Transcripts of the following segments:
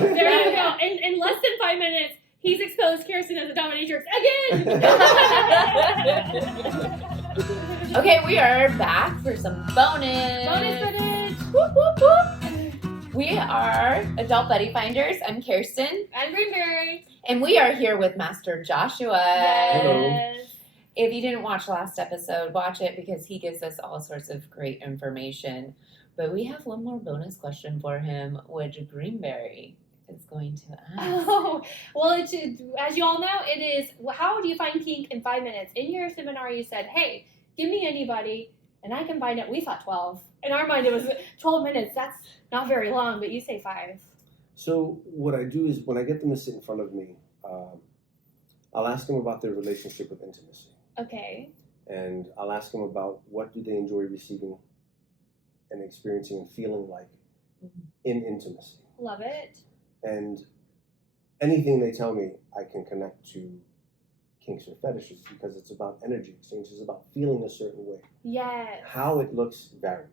There you go. In less than 5 minutes, he's exposed Kirsten as a dominatrix again. Okay, we are back for some bonus. Bonus footage. Whoop, whoop, whoop. We are Adult Buddy Finders. I'm Kirsten. I'm Greenberry. And we are here with Master Joshua. Yes. If you didn't watch last episode, watch it because he gives us all sorts of great information. But we have one more bonus question for him, which Greenberry is going to ask. Oh, well, as you all know, it is, how do you find kink in 5 minutes? In your seminar, you said, hey, give me anybody, and I can find it. We thought 12. In our mind, it was 12 minutes. That's not very long, but you say 5. So what I do is when I get them to sit in front of me, I'll ask them about their relationship with intimacy. Okay. And I'll ask them about what do they enjoy receiving and experiencing and feeling like in intimacy. Love it. And anything they tell me, I can connect to kinks or fetishes because it's about energy exchange. It's about feeling a certain way. Yes. How it looks varies.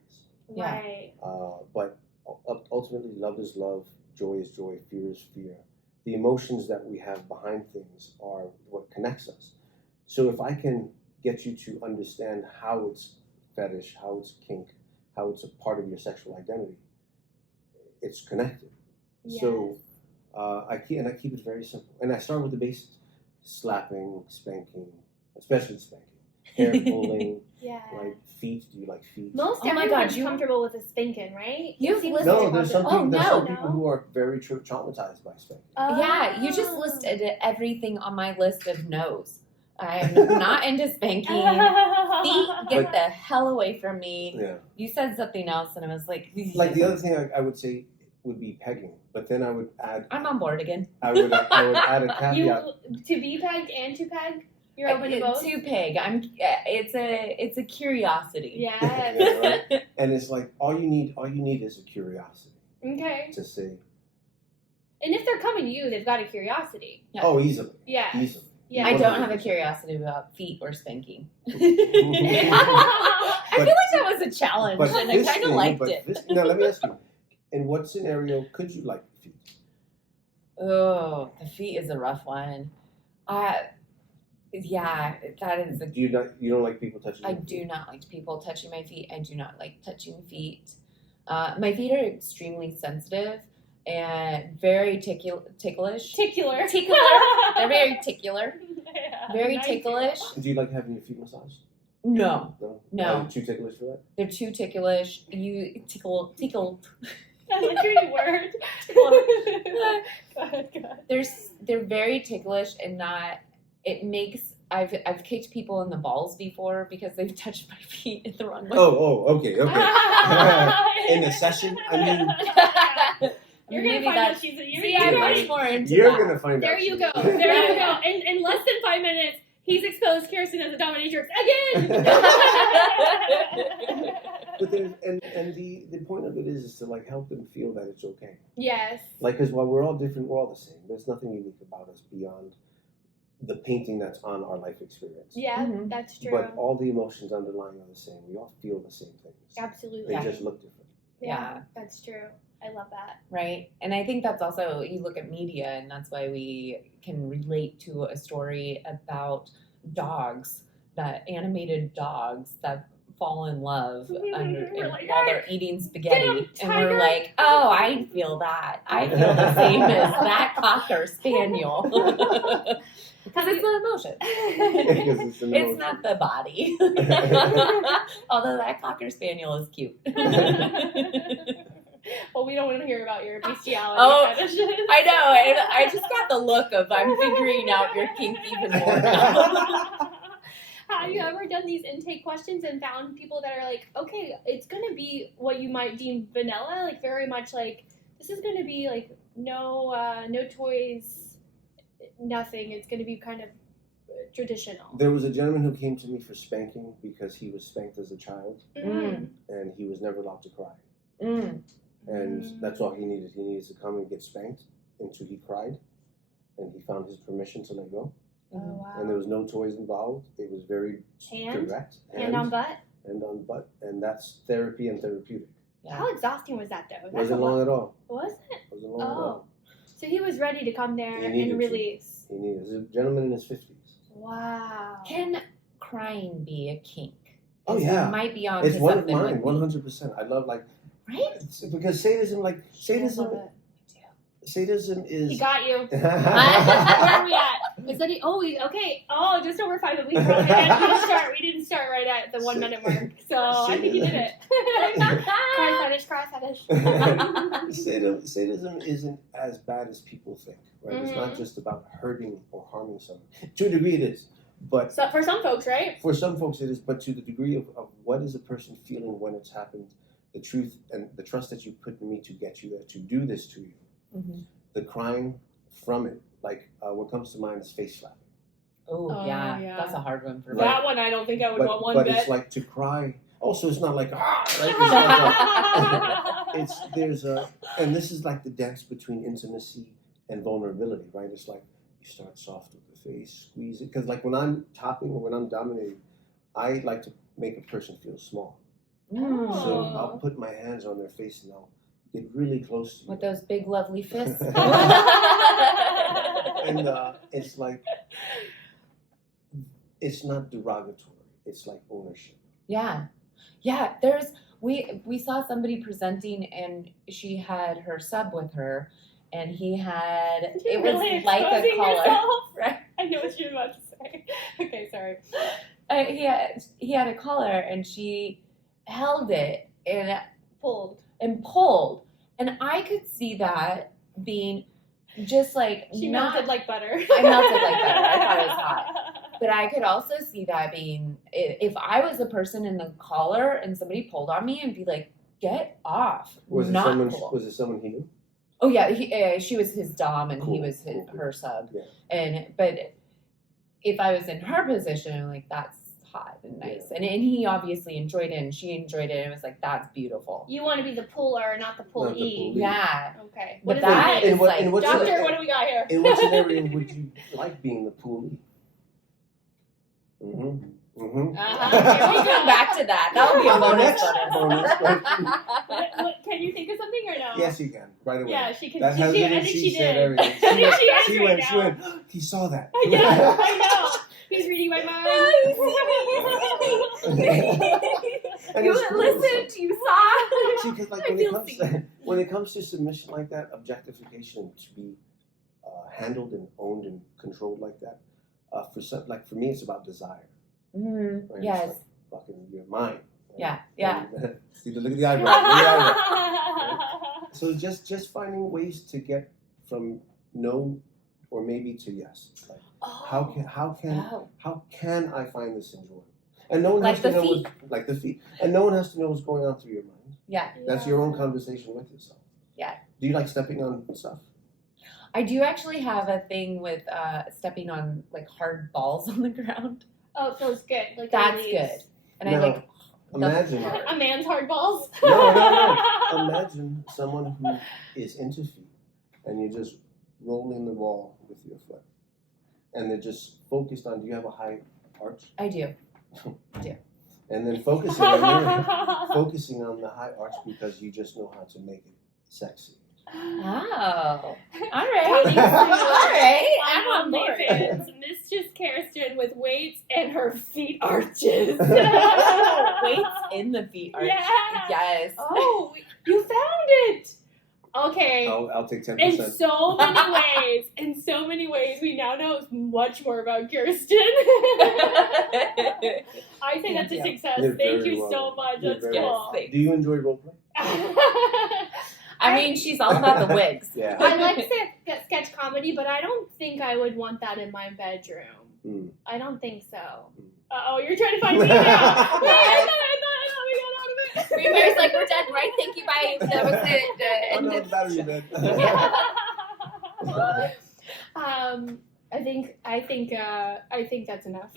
Yeah. Right. But ultimately, love is love, joy is joy, fear is fear. The emotions that we have behind things are what connects us. So if I can get you to understand how it's fetish, how it's kink, how it's a part of your sexual identity, it's connected. Yes. So I keep it very simple. And I start with the basics. Slapping, spanking, especially spanking. Hair pulling, Yeah. like feet. Do you like feet? Most Oh my everyone's God, you- comfortable with a spanking, right? You've seen listened this No, on there's the- some people, Oh, there's no. some people who are very traumatized by spanking. Yeah, you just listed everything on my list of no's. I'm not into spanking. Feet, get the hell away from me. Yeah. You said something else, and I was like, Like the other thing I would say would be pegging, but then I would add I'm on board again. I would add a caveat. You to be pegged and to peg? You're open to both? To peg. It's a curiosity. Yes. Yeah, right? And it's like all you need is a curiosity Okay. to say, And if they're coming to you, they've got a curiosity. Yeah. oh, easily. Yeah. Easily. Yeah. I don't have a curiosity about feet or spanking. I feel like that was a challenge, But and I this kind of thing- liked but it. Now let me ask you, in what scenario could you like feet? Oh, the feet is a rough one. Yeah, that is a. Do you don't like people touching I your do feet? not like people touching my feet. I do not like touching feet. My feet are extremely sensitive and very ticklish. Tickler. Tickler. They're very tickler. Yeah, Very mine ticklish. Do you like having your feet massaged? No, No. No. Are you too ticklish for that? they're too ticklish. You tickle. That's a great word. Good. They're very ticklish and not. It makes. I've kicked people in the balls before because they've touched my feet in the wrong way. Oh, okay. In a session, I mean, You're gonna Maybe find that- out she's a See, I'm much more into you're that. gonna find out. There you soon. go. There you go. In less than 5 minutes, he's exposed Kirsten as a dominatrix again. But there's, and the point of it is to like help them feel that it's okay. Yes. Like, because while we're all different, we're all the same. There's nothing unique about us beyond the painting that's on our life experience. Yeah, Mhm. that's true. But all the emotions underlying are the same. We all feel the same things. Absolutely. They just look different. Yeah. That's true. I love that. Right. And I think that's also, you look at media, and that's why we can relate to a story about dogs, that animated dogs that fall in love under, We're like, while "Hey, they're eating spaghetti. get 'em, And we're tiger." like, oh, I feel that. I feel the same as that Cocker Spaniel. Because it's the emotion. Because it's an It's emotion. not the body. Although that Cocker Spaniel is cute. Well, we don't want to hear about your bestiality Oh, fetishes. I know. I just got the look of I'm figuring out your kink even more now. Have you ever done these intake questions and found people that are like, okay, it's going to be what you might deem vanilla, like very much like, this is going to be like no toys, nothing. It's going to be kind of traditional. There was a gentleman who came to me for spanking because he was spanked as a child Mm. and he was never allowed to cry. Mm. And that's all he needed. He needed to come and get spanked until he cried. And he found his permission to let go. Oh, wow. And there was no toys involved. It was very Hand? direct. Hand on butt? Hand on butt. And that's therapy and therapeutic. Yeah. How exhausting was that, though? Wasn't long at all. Was it? Wasn't long at all. So he was ready to come there He needed and to. release. He was a gentleman in his 50s. Wow. Can crying be a kink? Oh, 'Cause yeah. you might be on It's to one of something mine, with 100%. I love right. because sadism, I love it. sadism is. He got you. Where are we at? Is that okay. Oh, just over 5 minutes. We didn't start right at the 1 minute mark. So I think you did it. Cry fetish. Sadism isn't as bad as people think, right? It's not Mhm. just about hurting or harming someone. To a degree, it is, but So for some folks, right? for some folks, it is. But to the degree of what is a person feeling when it's happened, the truth and the trust that you put in me to get you there, to do this to you, Mm-hmm. the crying from it, like what comes to mind is face slapping. Oh, Oh, yeah. yeah. That's a hard one for me. That one I don't think I would want one but bit. it's like to cry. Also, it's not like right? It's there's a, and this is like the dance between intimacy and vulnerability, right? It's like you start soft with the face, squeeze it, because like when I'm topping or when I'm dominating, I like to make a person feel small. Mm. So Oh. I'll put my hands on their face and I'll get really close to you. With those big, lovely fists. And it's like it's not derogatory. It's like ownership. Yeah. We saw somebody presenting and she had her sub with her and he had You're it was really like a exposing collar. yourself. Right. I know what you're about to say. Okay, sorry. He had a collar and she held it Pulled. and pulled. And I could see that being just like She not melted like butter. I melted like butter. I thought it was hot. But I could also see that being, if I was the person in the collar and somebody pulled on me and be like, get off. Was Not it someone? cool. Was it someone he knew? Oh yeah, she was his dom and he Cool, was cool. her sub. Yeah. But if I was in her position, I'm like, that's hot and nice. Yeah. And he obviously enjoyed it and she enjoyed it and it was like, that's beautiful. You want to be the puller, not the Not the pullee. pulley. Yeah. Okay. But What does that that mean? is like, in what Doctor, scenario- what do we got here? In what scenario would you like being the pulley? Mm-hmm. Mm-hmm. Uh-huh. We'll come back to that. That would be a bonus. Bonus question. Can you think of something or no? Yes, you can. Right away. Yeah, she can. That I husband think she she said did. everything. I think she is She right went. now. She went. He saw that. Yeah, I know. He's reading my mind. And You it's cool. listened, you saw. See, because like I when feel it comes to, when it comes to submission like that, objectification to be handled and owned and controlled like that, for me, it's about desire. Mm, Right? yes. It's like, fucking, you're mine. Right? Yeah. Yeah. And, see, look at the eyebrow. Look at the eyebrow. So just finding ways to get from no or maybe to yes. Like, how can I find this enjoyable? And no one Like has to the know feet. like the feet. And no one has to know what's going on through your mind. Yeah. That's your own conversation with yourself. Yeah. Do you like stepping on stuff? I do actually have a thing with stepping on like hard balls on the ground. Oh, it feels good. Like That's release. good. And No. I like Imagine. A man's hard balls. No. Imagine someone who is into feet and you're just rolling the ball with your foot. And they're just focused on, do you have a high arch? I do. And then focusing on the high arch because you just know how to make it sexy. Oh. All right. Coming soon All right. on I'm on board. OnlyFans, Mistress Kirsten with weights and her feet arches. Weights in the feet arch. Yeah. Yes. Oh, you found it. Okay. I'll take 10%. In so many ways, we now know much more about Kirsten. I say that's a Thank you. success. You're Thank very you so welcome. much. You're That's very cool. Thanks. Do you enjoy roleplay? I mean, she's all about the wigs. Yeah. I like sketch comedy, but I don't think I would want that in my bedroom. Mm. I don't think so. Mm. Oh, you're trying to find me now. Wait, I thought we got out of it. Reviewers like, we're done, right? Thank you, bye. That was it. Oh, no, the battery's dead. I think that's enough.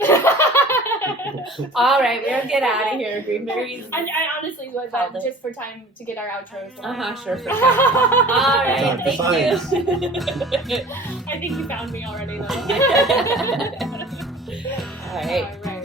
All right, we'll get out of here. Green Berries. I honestly was Called it. just for time to get our outros. Sure. For sure. All right, Time for thank you. I think you found me already, though. All right. All right.